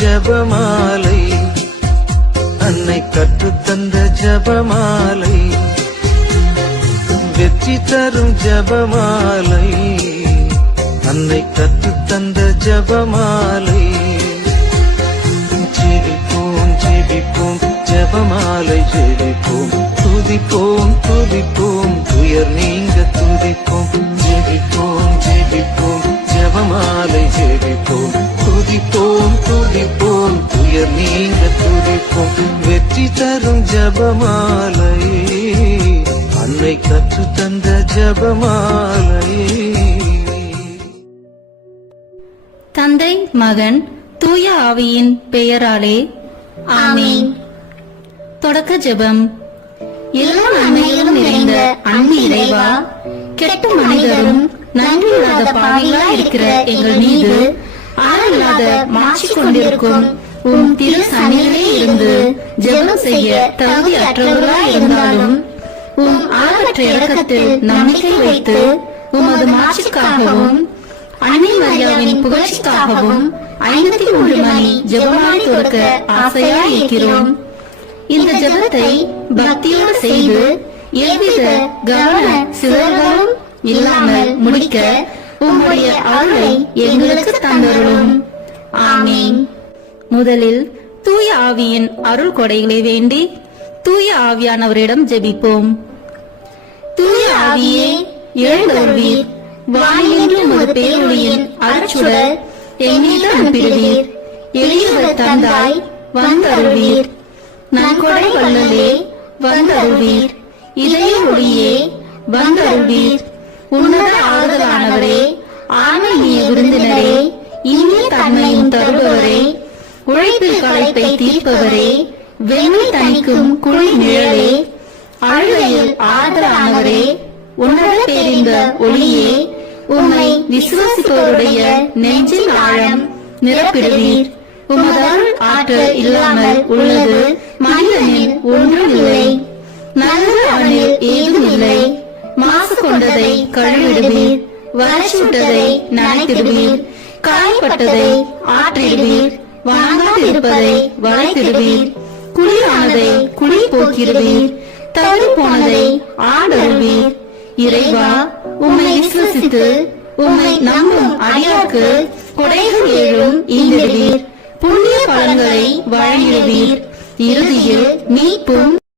ஜபமாலை, அன்னை கற்றுத்தந்த ஜபமாலை, வெற்றி தரும் ஜபமாலை, அன்னை கற்றுத்தந்த ஜபமாலை. ஜெபிப்போம் ஜெபிப்போம் ஜபமாலை ஜெபிப்போம், துதிப்போம் துதிப்போம் துயர் நீங்க துதிப்போம். ஜெபிப்போம் ஜெபிப்போம் ஜபமாலை ஜெபிப்போம், துதிப்போம் துதிப்போம் துயர் நீங்க துதிப்போம். வெற்றி தரும் ஜபமாலை, அன்னை கற்றுத்தந்த ஜபமாலை. தந்தை மகன் தூய ஆவியின் பெயராலே ஆமென். தொடக்க ஜெபம். எல்லா நன்மைகளும் நிறைந்த அன்பு இறைவா, கெட்ட மனிதரும் நன்றியில்லாத பாவிகளா இருக்கிற எங்கள் மீது ஆளில்லாத மாற்றி கொண்டிருக்கும் உம் திரு சன்னிதிலே இருந்து ஜெபம் செய்ய தகுதி அற்றவர்களா இருந்தாலும் உம் ஆளற்ற இரக்கத்தில் நம்பிக்கை வைத்து உமது மாட்சிக்காகவும் அன்னை மரியாவின் புகழ்ச்சிக்காகவும் 53 மணி ஜெபமாலை துறக்க ஆசையா இருக்கிறோம். இந்த ஜெபத்தை பக்தியோடு செய்து எவ்வித கவன சிதறலும் இல்லாமல் முடிக்க உம்முடைய அருளை எங்களுக்கு தந்தருளும். ஆமீன். முதலில் தூய ஆவியின் அருள் கொடைகளை வேண்டி தூய ஆவியானவரிடம் ஜெபிப்போம். தூய ஆவியே எழுந்தருள்வீர், வானின்று உமது பேரொளியின் அருட்சுடர் எம்மீது அனுப்பிடுவீர். எளியவர் தந்தாய் வந்தருள்வீர், நன்கொடை வல்லலே வந்தருள்வீர். இதய ஒளியே வந்தருள்வீர். உன்னத ஆறுதலானவரே, ஆன்மீக விருந்தினரே, இனிய தன்மையும் தருபவரே, உழைப்பில் களைப்பை தீர்ப்பவரே, வெண்மை தணிக்கும் குளிர் நிழலே, அழுகையில் ஆறுதலானவரே, உன்னத பேரின்ப ஒளியே, உம்மை விசுவாசிப்பவருடைய நெஞ்சின் ஆழம் நிரப்பிடுவீர். உமது அருள் ஆற்றல் இல்லாமல் உள்ளது மனிதனில் ஒன்றும் இல்லை. நல்லது அவனில் ஏதும் இல்லை. மாசு கொண்டதை கழுவிடுவீர், வறட்சிவிட்டதை நனைத்திடுவீர், காயப்பட்டதை ஆற்றிடுவீர், வணங்காதிருப்பதை வளைத்திடுவீர், குளிரானதை குளிர் போக்கிடுவீர், தவறு போனதை ஆண்டருள்வீர். இறைவா, உம்மை விசுவசித்து உம்மை நம்பும் அடியாருக்கு கொடைகள் ஏழும் ஈந்திடுவீர், புண்ணிய பலன்களை வழங்கிடுவீர். இறுதியில் மீட்பும்